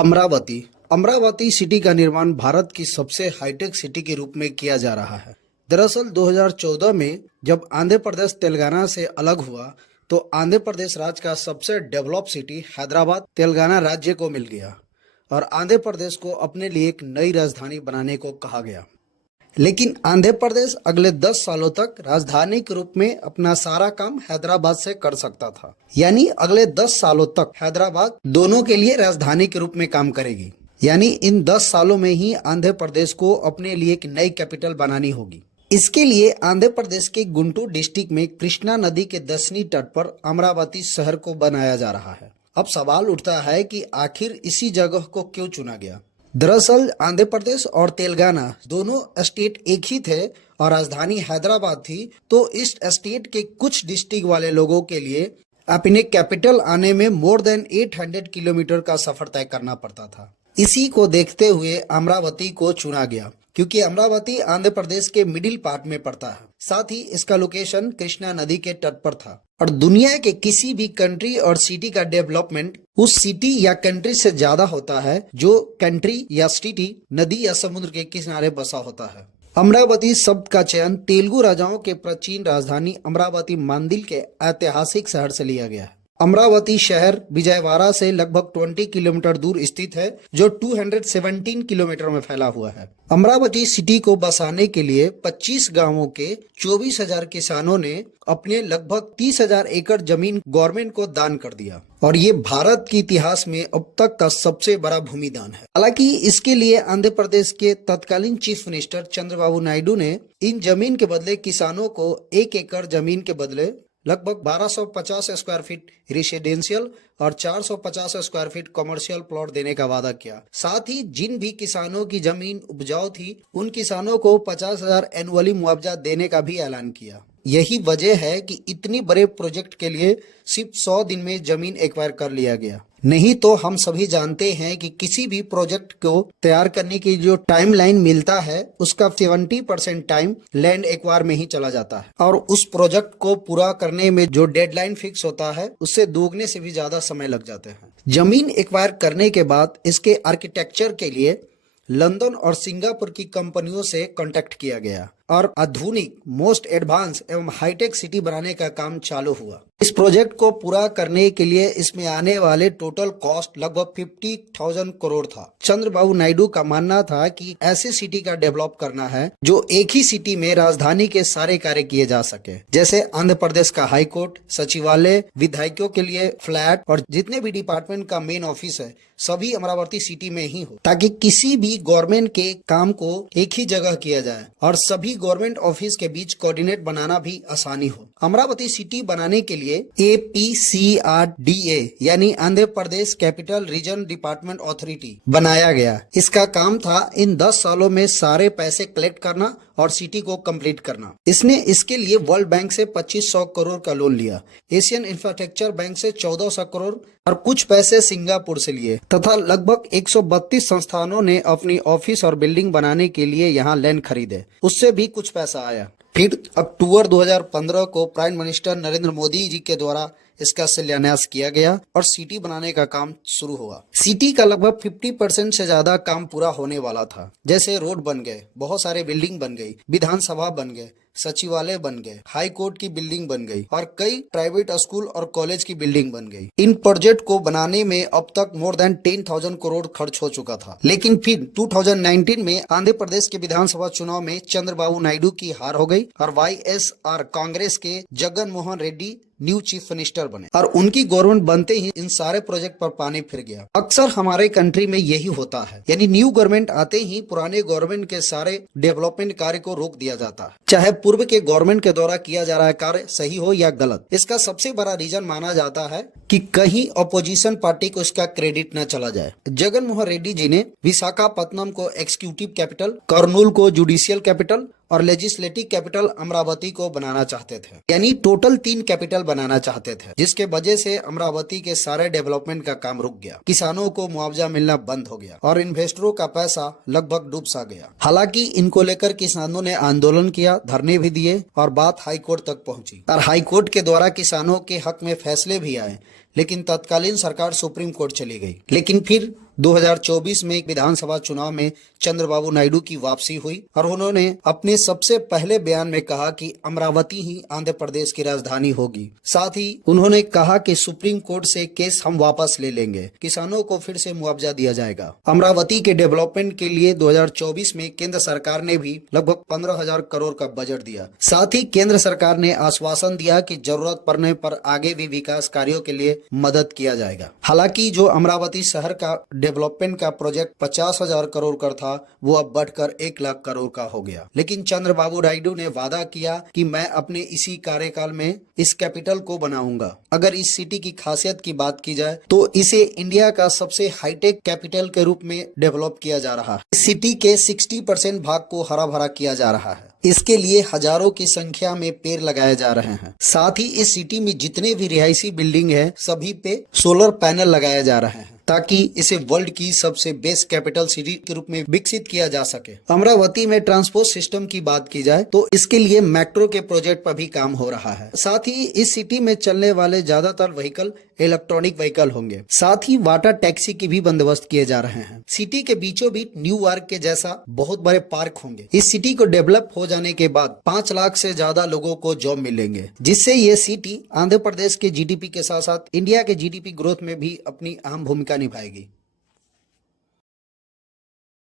Amravati Amravati city का निर्माण भारत की सबसे हाईटेक सिटी के रूप में किया जा रहा है। दरअसल 2014 में जब आंध्र प्रदेश तेलंगाना से अलग हुआ तो आंध्र प्रदेश राज्य का सबसे डेवलप सिटी हैदराबाद तेलंगाना राज्य को मिल गया और आंध्र प्रदेश को अपने लिए एक नई राजधानी बनाने को कहा गया। लेकिन आंध्र प्रदेश अगले 10 सालों तक राजधानी के रूप में अपना सारा काम हैदराबाद से कर सकता था, यानी अगले 10 सालों तक हैदराबाद दोनों के लिए राजधानी के रूप में काम करेगी। यानी इन 10 सालों में ही आंध्र प्रदेश को अपने लिए एक नई कैपिटल बनानी होगी। इसके लिए आंध्र प्रदेश के गुंटूर डिस्ट्रिक्ट में कृष्णा नदी के दक्षिणी तट पर अमरावती शहर को बनाया जा रहा है। अब सवाल उठता है कि आखिर इसी जगह को क्यों चुना गया। दरअसल आंध्र प्रदेश और तेलंगाना दोनों स्टेट एक ही थे और राजधानी हैदराबाद थी, तो इस स्टेट के कुछ डिस्ट्रिक्ट वाले लोगों के लिए अपने कैपिटल आने में मोर देन 800 किलोमीटर का सफर तय करना पड़ता था। इसी को देखते हुए अमरावती को चुना गया, क्योंकि अमरावती आंध्र प्रदेश के मिडिल पार्ट में पड़ता है। साथ ही इसका लोकेशन कृष्णा नदी के तट पर था और दुनिया के किसी भी कंट्री और सिटी का डेवलपमेंट उस सिटी या कंट्री से ज्यादा होता है जो कंट्री या सिटी नदी या समुद्र के किनारे बसा होता है। अमरावती शब्द का चयन तेलुगु राजाओं के प्राचीन राजधानी अमरावती मांदिल के ऐतिहासिक शहर से लिया गया है। अमरावती शहर विजयवाड़ा से लगभग 20 किलोमीटर दूर स्थित है, जो 217 किलोमीटर में फैला हुआ है। अमरावती सिटी को बसाने के लिए 25 गांवों के 24,000 किसानों ने अपने लगभग 30,000 एकड़ जमीन गवर्नमेंट को दान कर दिया और ये भारत के इतिहास में अब तक का सबसे बड़ा भूमि दान है। हालांकि इसके लिए आंध्र प्रदेश के तत्कालीन चीफ मिनिस्टर चंद्रबाबू नायडू ने इन जमीन के बदले किसानों को 1 एकड़ जमीन के बदले लगभग 1250 स्क्वायर फीट रेसिडेंशियल और 450 स्क्वायर फीट कमर्शियल प्लॉट देने का वादा किया। साथ ही जिन भी किसानों की जमीन उपजाऊ थी उन किसानों को 50,000 एनुअली मुआवजा देने का भी ऐलान किया। यही वजह है कि इतनी बड़े प्रोजेक्ट के लिए सिर्फ 100 दिन में जमीन एक्वायर कर लिया गया। नहीं तो हम सभी जानते हैं कि किसी भी प्रोजेक्ट को तैयार करने की जो टाइमलाइन मिलता है उसका 70% टाइम लैंड एक्वायर में ही चला जाता है और उस प्रोजेक्ट को पूरा करने में जो डेडलाइन फिक्स होता है उससे दोगुने से भी ज्यादा समय लग जाते हैं। जमीन एक्वायर करने के बाद इसके आर्किटेक्चर के लिए लंदन और सिंगापुर की कंपनियों से कांटेक्ट किया गया और आधुनिक मोस्ट एडवांस एवं हाईटेक सिटी बनाने का काम चालू हुआ। इस प्रोजेक्ट को पूरा करने के लिए इसमें आने वाले टोटल कॉस्ट लगभग 50,000 करोड़ था। चंद्रबाबू नायडू का मानना था कि ऐसे सिटी का डेवलप करना है जो एक ही सिटी में राजधानी के सारे कार्य किए जा सके, जैसे आंध्र प्रदेश का हाई कोर्ट, सचिवालय, विधायकों के लिए फ्लैट और जितने भी डिपार्टमेंट का मेन ऑफिस है सभी अमरावती सिटी में ही हो, ताकि किसी भी गवर्नमेंट के काम को एक ही जगह किया जाए और सभी गवर्नमेंट ऑफिस के बीच कोऑर्डिनेट बनाना भी आसानी हो। अमरावती सिटी बनाने के लिए APCRDA यानी Andhra Pradesh capital region development authority बनाया गया। इसका काम था इन 10 सालों में सारे पैसे कलेक्ट करना और सिटी को कंप्लीट करना। इसने इसके लिए वर्ल्ड बैंक से 2500 करोड़ का लोन लिया, एशियन इंफ्रास्ट्रक्चर बैंक से 1400 करोड़ और कुछ पैसे सिंगापुर से लिए तथा लगभग 132 संस्थानों ने अपनी ऑफिस और बिल्डिंग बनाने के लिए यहाँ लैंड खरीदे, उससे भी कुछ पैसा आया। फिर अक्टूबर 2015 को प्राइम मिनिस्टर नरेंद्र मोदी जी के द्वारा इसका शिलान्यास किया गया और सिटी बनाने का काम शुरू हुआ। सिटी का लगभग 50% से ज्यादा काम पूरा होने वाला था, जैसे रोड बन गए, बहुत सारे बिल्डिंग बन गई, विधानसभा बन गए, सचिवालय बन गए, हाई कोर्ट की बिल्डिंग बन गई और कई प्राइवेट स्कूल और कॉलेज की बिल्डिंग बन गई। इन प्रोजेक्ट को बनाने में अब तक मोर देन 10,000 करोड़ खर्च हो चुका था। लेकिन फिर 2019 में आंध्र प्रदेश के विधानसभा चुनाव में चंद्रबाबू नायडू की हार हो गई और YSR कांग्रेस के Jagan Mohan Reddy new chief minister बने और उनकी गवर्नमेंट बनते ही इन सारे प्रोजेक्ट पर पानी फिर गया। अक्सर हमारे कंट्री में यही होता है, यानी न्यू गवर्नमेंट आते ही पुराने गवर्नमेंट के सारे डेवलपमेंट कार्य को रोक दिया जाता है, चाहे पूर्व के गवर्नमेंट के द्वारा किया जा रहा है कार्य सही हो या गलत। इसका सबसे बड़ा रीजन माना जाता है कि कहीं अपोजिशन पार्टी को इसका क्रेडिट न चला जाए। जगन मोहन रेड्डी जी ने विशाखापत्तनम को एग्जीक्यूटिव कैपिटल, कर्नूल को जुडिशियल कैपिटल और लेजिस्लेटिव कैपिटल अमरावती को बनाना चाहते थे, यानी टोटल 3 कैपिटल बनाना चाहते थे, जिसके वजह से अमरावती के सारे डेवलपमेंट का काम रुक गया, किसानों को मुआवजा मिलना बंद हो गया और इन्वेस्टरों का पैसा लगभग डूब सा गया। हालांकि इनको लेकर किसानों ने आंदोलन किया, धरने भी दिए और बात हाई कोर्ट तक पहुंची और हाई कोर्ट के द्वारा किसानों के हक में फैसले भी आए, लेकिन तत्कालीन सरकार सुप्रीम कोर्ट चली गई। लेकिन फिर 2024 में विधानसभा चुनाव में चंद्रबाबू नायडू की वापसी हुई और उन्होंने अपने सबसे पहले बयान में कहा कि अमरावती ही आंध्र प्रदेश की राजधानी होगी। साथ ही उन्होंने कहा कि सुप्रीम कोर्ट से केस हम वापस ले लेंगे, किसानों को फिर से मुआवजा दिया जाएगा। अमरावती के डेवलपमेंट के लिए 2024 में केंद्र सरकार ने भी लगभग 15,000 करोड़ का बजट दिया। साथ ही केंद्र सरकार ने आश्वासन दिया कि जरूरत पड़ने पर आगे भी विकास कार्यों के लिए मदद किया जाएगा। हालांकि जो अमरावती शहर का डेवलपमेंट का प्रोजेक्ट 50,000 करोड़ का था, वो अब बढ़कर 1 लाख करोड़ का हो गया। लेकिन चंद्रबाबू नायडू ने वादा किया कि मैं अपने इसी कार्यकाल में इस कैपिटल को बनाऊंगा। अगर इस सिटी की खासियत की बात की जाए तो इसे इंडिया का सबसे हाईटेक कैपिटल के रूप में डेवलप किया जा रहा है। इस सिटी के 60% भाग को हरा भरा किया जा रहा है। इसके लिए हजारों की संख्या में पेड़ लगाए जा रहे हैं। साथ ही इस सिटी में जितने भी रिहायशी बिल्डिंग है, सभी पे सोलर पैनल लगाए जा रहे हैं ताकि इसे वर्ल्ड की सबसे बेस्ट कैपिटल सिटी के रूप में विकसित किया जा सके। अमरावती में ट्रांसपोर्ट सिस्टम की बात की जाए तो इसके लिए मेट्रो के प्रोजेक्ट पर भी काम हो रहा है। साथ ही इस सिटी में चलने वाले ज्यादातर व्हीकल इलेक्ट्रॉनिक व्हीकल होंगे। साथ ही वाटर टैक्सी की भी बंदोबस्त किए जा रहे हैं। सिटी के बीचों बीच न्यू यॉर्क के जैसा बहुत बड़े पार्क होंगे। इस सिटी को डेवलप हो जाने के बाद 5 लाख से ज्यादा लोगों को जॉब मिलेंगे, जिससे ये सिटी आंध्र प्रदेश के जीडीपी के साथ साथ इंडिया के जीडीपी ग्रोथ में भी अपनी अहम भूमिका निभाएगी।